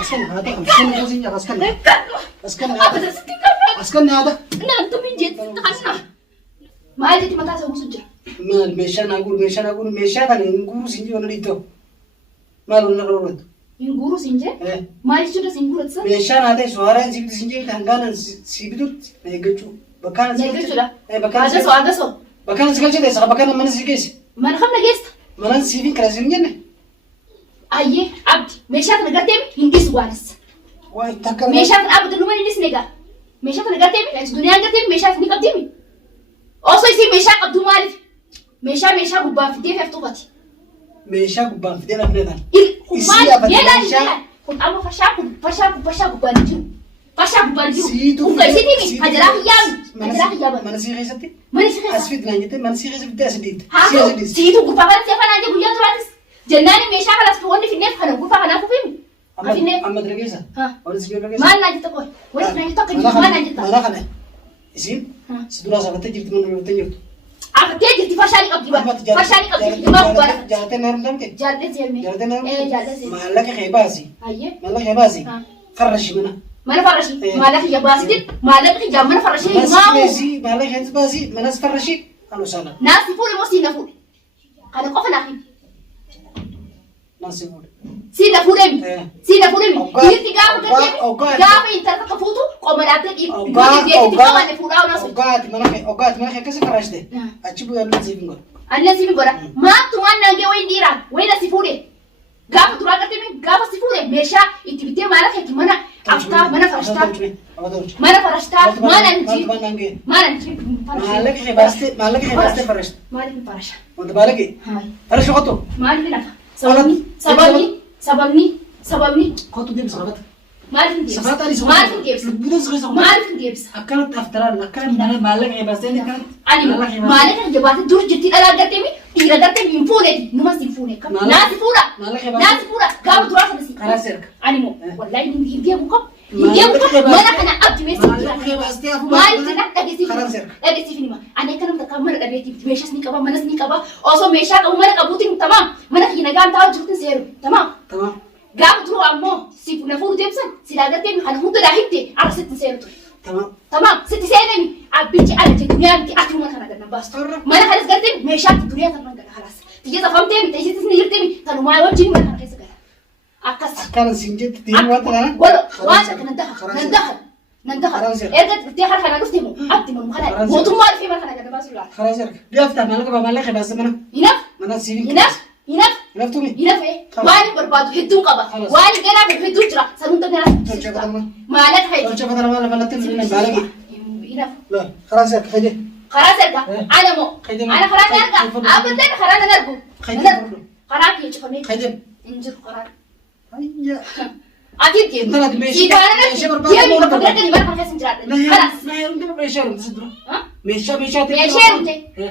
أسكن هذا أسكن نازين أسكن أسكن هذا أنتم من جد تخسنا ما أجت متى سووا سجى ما مشان أقول مشان نقول سنجي ولا ريتو ما لون نقول ينقولوا سنجى ما يشوفوا سنقولوا تسا مشان هذا سوارا سنجي تانغانا سيبدوت نيجتشو بكان هذا سو بكان سكالش ده سك بكان من سيجيس ما نخمنا جيست من سيفين كراسين جنة أيه عبد مشان نقدم هندس وانس واي تكلم مشان عبد نومن هندس نجا مشان نقدم الدنيا نقدم مشان نقدم أصلا يصير مشان قدو مالف مشان ببان في ديف افتوقتي مشان ببان في دينا فلان يلا كنت أما فشاك ببانجو وكيسيتي هجراه يام من سيغيستي من سيغيستي أسفيد نانجتي من سيغيستي بدأ سديد سيدو قفاقنا سيفانا عندي قليا تراتس جناني ميشا خلاص فوني في النف خنا قفاقنا فوفيم في النف أما درجيسا ها ولا سيجي درجيسا ما ناجي تقول ولا ناجي تقول ما ناجي تقول ما خنا اسم سدولا سبتة جبت من التنيوت تيجي تفشاني قبل فشاني قبل ما بقى جالتين نرم دمك جالتين زيمي جالتين نرم جالتين ما لك خيباسي أيه ما لك خيباسي فرش منا ما نفرشي ما لك يا باسدين ما لك يا ما نفرشي ما لك هنز باسي ما ناس فرشي أنا سالا ناس يفول موسي نفول أنا قفنا أخي ناس يقول سينا فولم يرتي قام انت تكفوتو قمرات اوقات ما كيس فرشته اجيب الناس بيقول ما توان نانجي وين ديرا وين سيفودي قام ترى قتمي قام سيفودي ميشا يتبتي مالك كمان افكا ما فرشتا ما ننجي مالك خباستي فرشت مالك فرش وانت بالك فرش خطو مالك نفا سببني خطو دي بسغبت مالك جيبس مالك جيبس أكلت أفتران أكلت مالك خباستي مالك جبات دور جتي على قتمي تيرا قتمي ينفوني نمس ينفوني ناس فورا قام تراث بس خلاص أنيمو والله يندي بكم ما أنا أبدي ميسي ما يصير أجلس فيني ما أنا كلام تكمل أبيتي ميشاس نكبا مناس نكبا أصلا ميشاك أو منا كبوتين تمام منا هنا قام تاو جبتين سيرو تمام قام تروح أمو سيف نفور تبسن سيلاقة تبي خلنا هو تلاحيتي على ست سيرو تمام ست سيرو أبيتي على الدنيا أنت أكيد ما كنا قدنا بس منا خلاص قدتي ميشاك الدنيا كنا قدنا خلاص تيجي تفهمتي تيجي تسنيرتي كانوا ما يوجهني ما كنا كيس أكل سنجت دين واتنا واجه ندخل إيه تيحر خنا نفتمو أبتمو خنا مو تمار في ما خنا قدنا بس لا خلاص دي أفتح مالك بمالك بس منا ينف منا سيفين ينف تومي ينف إيه واني بربادو هدوم قبا واني جنا بهدوم ترى سنون تجنا مالك هاي توجه بدل ما تنزل مالك ينف لا خلاص خدي أنا مو أنا خلاص أرجع أبدا خلاص نرجو خلاص يشوفني خدي إنجل خلاص أيه أكيد كيف أنت لا تمشي ماشي بربادو ما قدرت اللي ما خلاص نجرا خلاص ما يرد ماشي رد صدره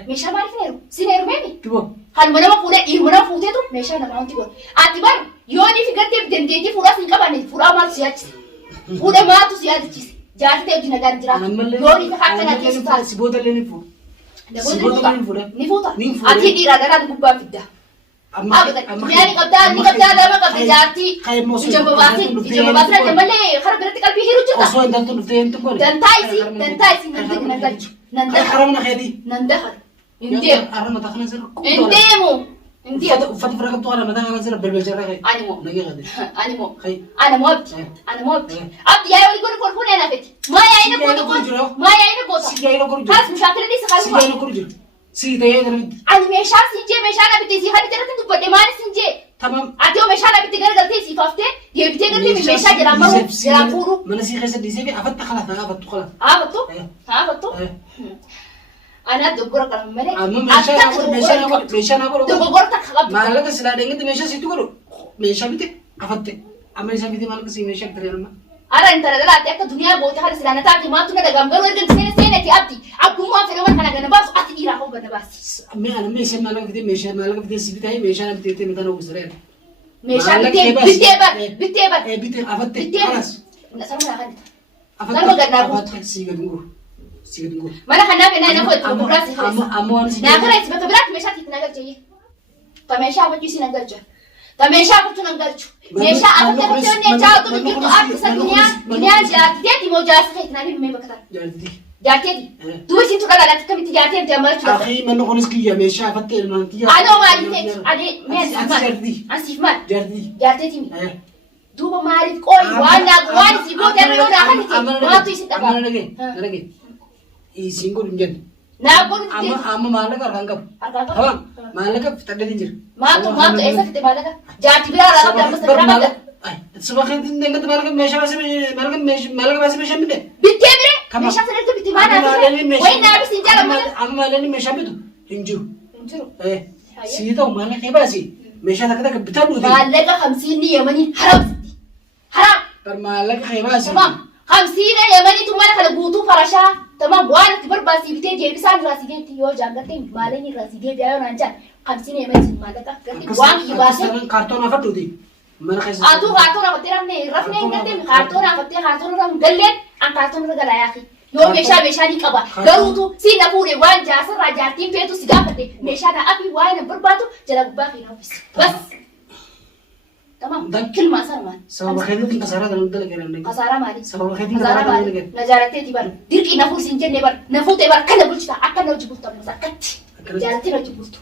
ماشي ما عارف سينيرو ميمي تبو هل منا ما فوله إيه منا فوته تو ماشي أنا ما أنتي بقول أتبار يوني فكرت بدندي فورا سينكا بني فورا ما سيات فورا ما تو سيات تيس جاتي تيجي نجار جرا يوني فكرت أنا تيس سيبودا لين فور سيبودا لين فور نفوتا أتي دي رادا نقبا فيدا أبدا يعني قبضة ما قبضة جاتي جنبواتي جنبواتي خرب برتي قلبي هيرو جدا أصلا دنتو نفتين تقول دنتايسي نندخل حرامنا خدي نندخل إنديم حرام تخلنا زر إنديمو فتح فرق طوالة ما دام نزل بالبجرة غير أنيمو نجي غادي أنيمو خي أنا مو أبدي أبدي يا ولي كل كل أنا بيت ما يا إنك بوتو ما يا إنك بوتو سيجي لو كرجل خلاص مشاكل دي سخالف سيجي لو كرجل سيجي يا درد أنا مشان سينجي مشان أبي تيجي هذي ترى تنتو بدي ما سينجي تمام أتيو مشان أبي تيجي قلتي سيفافته يبي تيجي مشان جرامو جرامورو من سيجي خسر دي سيجي أفتح خلاص أفتح خلاص أفتح أنا دكتور كلام مني مشان أقول دكتور تخلص ما لك سلا دينك مشان سيتو كرو مشان بيتي أفتح أما مشان بيتي ما لك سي مشان تريلما أنا أنت رجلا أتيك الدنيا بوتي خالص لأن تاجي ما تنا دعم قالوا إرجع سنة تي أبدي أبو ما في لون خنا جنبا بس أتي إيرا هو بنباس أنا مشان ما لك بيتي مشان ما لك بيتي سيبتها مشان بيتي متى نو بسرعة مشان بيتي أفتح خلاص نسمع هذا أفتح سيجي دنقول ما أنا خنا بينا نقول بكرة خلاص أموان سيجي ناخذ بكبرات مشان تتناقل جيه تمشى أبغى جيسي نقل جا تمشى أبغى تنقل جو meeshaa afata fayyadamne jaatu biqiltuu akka sadunyaan jaartiteeti moo jaarsi keetina ni mee bakka jaarteeti duusi tu dhagaadha akkamitti jaarteeti ammalchu akhi manni kunis kiyya meeshaa afattee ilmaanti anoo maaliteeti ade mee asiif maal jaarteeti mi duuba maaliif qooyi waan si goote yoo dhaahaniti maatu isi dhagaa nagee isin godhu jenna naa godhu amma maallaqa harkaan qabu maallaqa fixadhee jira maatu eessa fite maallaqa jaarti biraa irraa qabdi amma sana biraa subaxin dengata maallaqa meeshaa baasee meeshaa bite bittee bire meeshaa sanatti bitti maanaa wayi naa bisi hin jaalamana amma maalleen meeshaa bitu hin jiru sii ta'u maallaqa baasee meeshaa takka bitaa dhuuti maallaqa hamsiinni yamanii haramsitti haram bar maallaqa baasee tamam hamsiina yamanii tumana kana guutuu farashaa tamam waan itti barbaasii bitee deebisaan irraa si deemti yoo jaangattee maaleen irraa si deebi'aa yoo naan jaan hamsiina yamanii maallaqa gatti waan kibaasee kaartoon afadhuuti Atu karton afattee rafne hin gaddeen karton afattee karton irra hin galleen an karton irra galaa yaaki yoo meeshaa ni qaba garuutu si na fuudhe waan jaasirraa jaartiin feetu si gaafate meeshaa na afi waan hin barbaadu jala gubbaa fi naafis bas tamam kilmaa sarmaan sababa keetiin kasaaraa kan hundala keeran kasaaraa maali sababa keetiin kasaaraa maali na jaalatteeti bar dirqii na fuudhi hin jenne bar na fuutee bar kana bulchita akka na hojii bultu ammas akkatti jaalattee na hojii bultu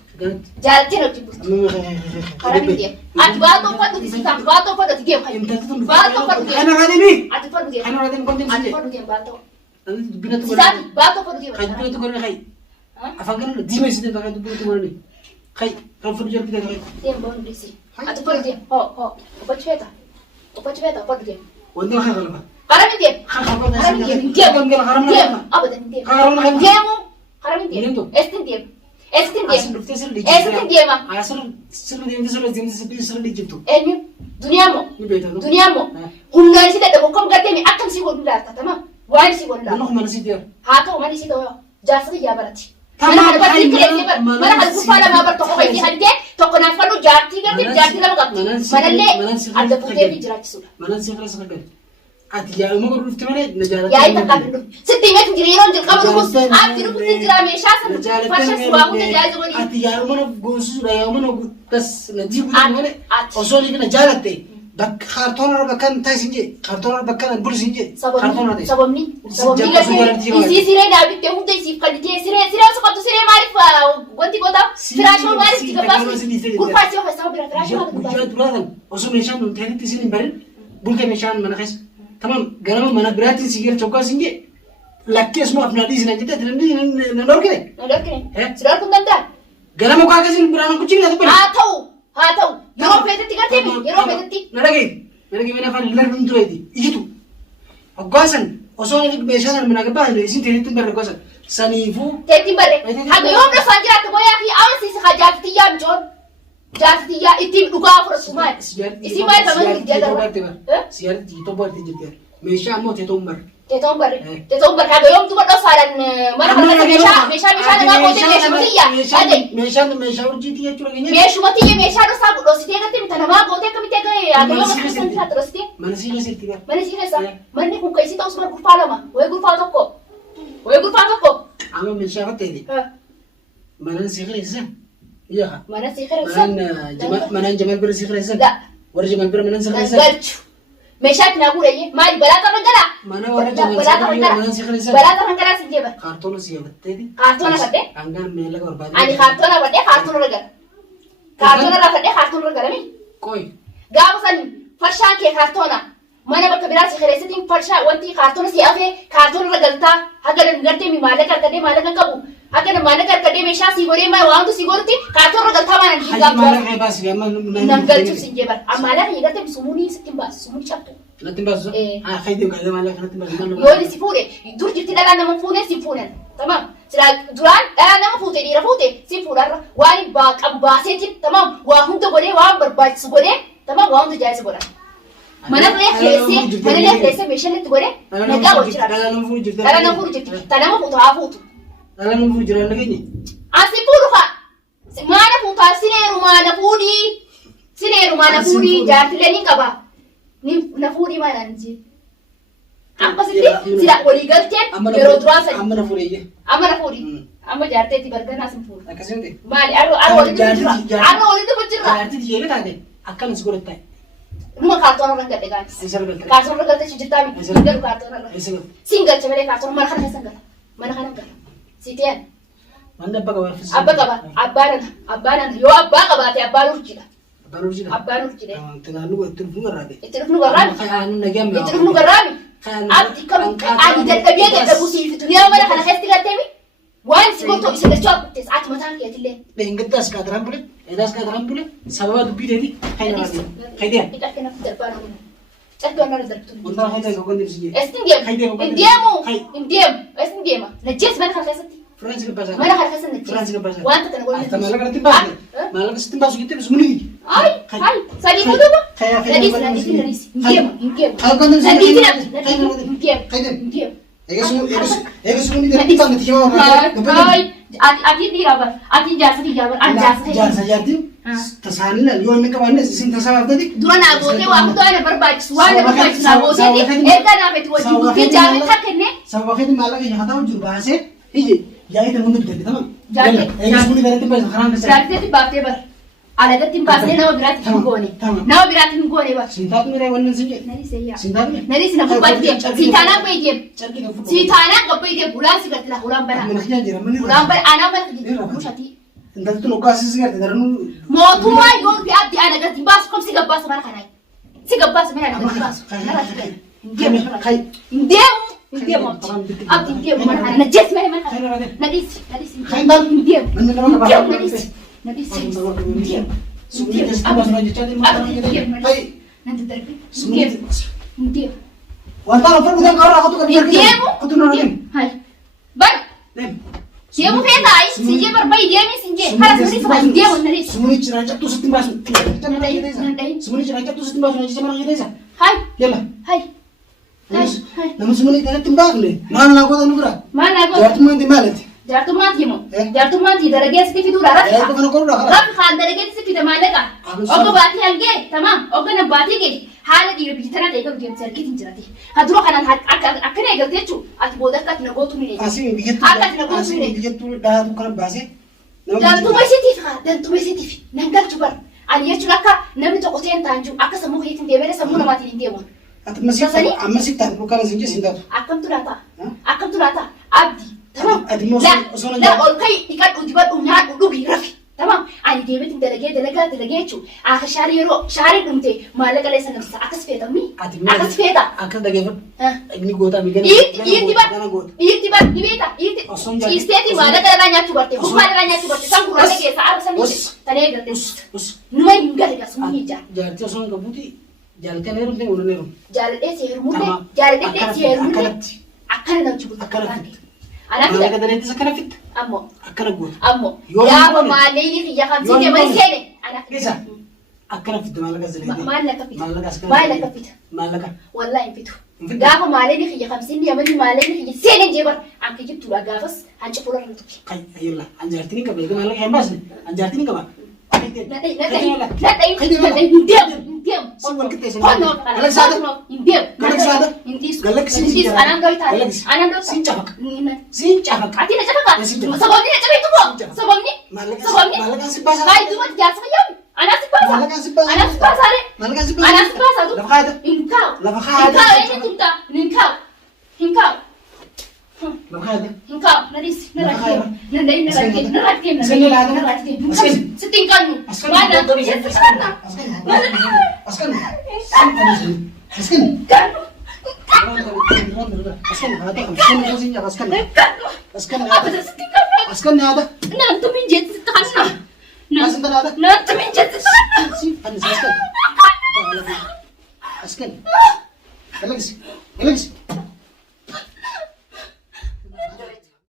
jaalattee na hojii bultu karamitti ati baatoo fadhu disitaan baatoo fadhu ati deemu baatoo fadhu deemu kana radimi ati fadhu deemu kana radimi konti ati fadhu deemu baatoo binatu sisaati baatoo fadhu deemu kai binatu gorne kai afan kana dime sinde ta kan binatu gorne kai kan fadhu jarti kai deemu boonu disi ati fadhu deemu ho obachi beta fadhu deemu wanda kai kalba karamitti deemu deemu abadan deemu deemu estin deemu deema eenyu duniyaa moo humnaan si dadhabu kom gartee akkam si godhu laata tamam waan si godhu laata haa ta'u mani si ta'u jaarsota yaa barati mana kan gubbaa lamaa bar tokko fayyii haditee tokko naaf fadhu jaartii gartee jaartii lama qabdi manallee adda buutee fi jiraachisuudha ati yaa uma godhu dhufti malee na jaalatti yaa takka bindu sitti himeet hin jiriiroo hin jirqabu dhugus ati dhufutti jira meeshaa sana farsha subaa hunda jaazi godhi ati yaa uma na goosisuudha yaa uma na das na jiibudha malee osoo liifi na jaalatte bakka kaartoona irra bakka hin taasisin jee kaartoona irra bakka hin bulsin jee kaartoona irra sababni gartee isii siree dhaabittee hunda isiif kallitee siree soqattu siree maaliif wanti gootaaf firaashoo maaliif itti gabbaasu gurfaachee of isaa bira firaashoo guyyaa duraatan osoo meeshaan nun ta'etti isin hin barin bultee meeshaan mana keessa tamam ganama mana biraatiin si geer chokkaa singe lakkee suma afnaadii sina jette na dorkine si dorkuu hin danda'a ganama kaa akkasiin biraan kuchiin haa ta'u yeroo feetetti gartee yeroo feetetti na dhagee mana afaan lalluun tureeti ijitu hoggaasan osoo meeshaan mana gabbaa isin teetti hin barre gosa saniifuu teetti hin barre haga yoom dhasaan jiraatte boyaa fi amansiisa haa jaartitiyyaa micoon jaartitiyyaa ittiin dhugaa fudhatu maal isin maal faman siyaarti jiitoo bartee jirti meeshaa ammoo teetoon barre teetoon barre haga yoom duba dhosaadhaan mana kana meeshaa nagaa gootee meeshaa urjiitii jechuudha meeshaa dhosaa dhoositee garte bita namaa gootee akkamitti haga yoom akka keessan jiraatu dhoositee mana sii keessatti mana sii keessa manni kun keessi ta'us bara gurfaa lama wayii gurfaa tokko amma meeshaa fatteeti mana sii keessa yaa mana sii keessa manaan jamal bira sii keessa warra jamal bira manaan sii keessa galchu meeshaa itti naa guurayye maali balaa qaban galaa mana warra jamal manaan sii keessa balaa qaban galaa sin jeeba kaartoona sii fatteeti kaartoona fadhee hangaan meellaqa barbaade ani kaartoona fadhee kaartoona irra gara kaartoona irra fadhee kaartoona irra garami qoy gaafa san farshaan kee kaartoona mana bakka biraa si kereessitiin farshaa wanti kaartoona si hafee kaartoona irra galtaa haga gartee maallaqa harkadee qabu haga maallaqa harkadee meeshaa si godhee waantu si godhutti kaartoona irra galtaa maana hin gaafatu nan galchuuf sin jeebar ammaala kan gartee sumuunii sittiin baasu sumuun cabtu natti baasu haydee qaadee maallaqa natti baasu yoo si fuudhe dur jirti dhalaa nama fuudhee si fuudhan tamam sira duraan dhalaa nama fuute dhiira fuute si fuudharra waan qabu baaseetiin tamam waa hunda godhee waan barbaachisu godhee tamam waa hunda jaalisi godhan mana keessa meeshaan itti godhee nagaa wal jiraatu dhala nama fuudhu jirti ta nama fuutu haa fuutu dhala nama fuudhu jiraan dhageenya asi fuudhu fa'a maana fuutaa sineeru maana fuudhii jaartilee ni qaba na fuudhii maanaan jee akkasitti sida walii galteen yeroo duraa sadi amma na fuudhee amma jaarteetti barganaa sin fuudhu akkasumatti maali arro walitti jirra jaartii jeelee taate akkanas godhatta Numa kaartoona irra gadhe gaanis. Kaartoona irra galtee jijjiirtaa miti. Hin galu kaartoona irra. Siin galcha malee kaartoona mana kana keessan gala. Mana kana gala. Siitiyaan. Manni abbaa qaba. Abbaa qaba. Abbaa nana. Yoo abbaa qabaate abbaan urjiidha. Abbaan urjiidha. Naannoo itti dhufnu garraabe. Itti dhufnu garraabe. Itti dhufnu garraabe. Abdi kam ani dadhabee dadhabuu siifitu. Yaa mana kana keessatti galteemi. Waan si gootoo isa galchuu akkuttes ati mataan keetillee. Ingiddaas kaadaran bule. Edaas kaadaran bule. Sababa dubbii teeti. Haydee. Hidhaa kennaaf darbaan hamuun. Cargaa nara darbtu. Wanta haydee gogoon deebisii. Eestin deema. Hin deemu. Eestin deema. Najjees mana kana keessatti. Firaansi gabaasaa. Mana kana keessatti najjees. Firaansi gabaasaa. Wanta kana godhanii. Ata maallaqa irratti baasne. Maallaqa sitti baasu jettee bisu muni. Ay. Sadii fuudhuba. Nadiis. Hin deemu. Eegasuma ni gadi bifaan itti himaa ati dhiirabar ati jaarsa kiyyabar an jaarsa jaartiin tasaanilan yoo inni qabaanne isin tasaabaftati dura naa gootee waa hundoo ana barbaachisu waan na barbaachisu naa gooteeti erga naaf itti wajjin guutee jaalata kenne sababa keetiin maallaqa ija hataa wajjin baasee ije yaa'ii tan hundi bitatti tamam jaalle eegasuma ni gadi bifaan karaan keessa jaalteetti baaftee bar alagatti hin baasnee nama biraatti hin goone nama biraatti hin goone bar sintaatu miree wannan sinje Nari sina gubbaatti deem siitaanaan bayi deem siitaanaan gabbayi deem ulaan si galtila ulaan banaa ulaan banaa anaa mana kajjiru mushati intaltu nokkaasi si garte daranu mootummaa yoo fi abdi ana gatti baasu kom si gabbaasa mana kanaa si gabbaasa mana kana baasu Indeemu abdi indeemu mana kana najjees mana kana nadisi indeemu nadisi nanti darbi indeemu wanta rafan bukan kau aku tuh indeemu aku tuh nongin hai bar deemu feetai sinje barbai deemi sinje haras mani sama indeemu nadisi semuni ciracap tuh setimbas semuni ciracap tuh setimbas nanti sama orang desa hai yalla hai namun semuni kan timbang nih mana aku tahu nukra mana aku jatuh mandi malet jaartummaati daragee sitti fiduu dha rafi kaan daragee sitti fida maallaqa ogga baatii hangee tamaam ogga na baatii gee haala dhiira biyya tanaa ta'e galu deemsa argitiin jirate ha dura kanaan akkana eegalte jechuun ati booda akka ati na gootu ni akka ati na gootu ni biyyattuu dhaatu kana baasee dantuma isiitiif nan galchu bar ani jechuun akka namni tokko ta'een ta'an jiru akka sammuu keetiin deebee sammuu namaatiin hin deemuun. Ammasii ta'an bukkana sin jesin taatu. Akkamtu laata abdi. Tamam. La ol kai ikan udibadhu nyaadhu dhugi rafi. Tamam. Ani deebitiin dalagaa jechuun akka shaarii dhumte maallaqa leessa namsa akkas feetamni. Akkas feeta. Akkas dhageeffadhu. Inni gootaa miidhagina. Dhiirti bar dhibeeta. Ciisteeti maallaqa dhalaa nyaachuu barte. Hummaa dhalaa nyaachuu barte. San gurraalee keessa arba samii tanee galte. Numa hin gale gasuma hin ijaan. Jaartii osoo hin qabuuti. Jaallatee heerumtee waliin heerumu. Jaalladhee si heerumullee akkana namchi guutuu akkanatti. Maallaqa daneettis akkana fitta. Ammoo. Akkana goota. Ammoo. Yaaba maallee kiyya kamsi deemanii seene. Keessa akkana fitta maallaqa daneettii. Maallaqa fita. Maallaqa fita. Maallaqa. Wallaahi hin fitu. Gaafa maallee kiyya kamsi deemanii maallee kiyya seene jeebar akka jibtuudha gaafas hanci fuula irra tuqe. Ayyalla anjaartiin hin qaba maallaqa hin baasne anjaartiin hin qaba. Engkau, nadis, naraktim. Setingkan, mana tu bisa sana? Askan ada. Nanti minjet sana. Nanti minjet sana. Askan. Alex.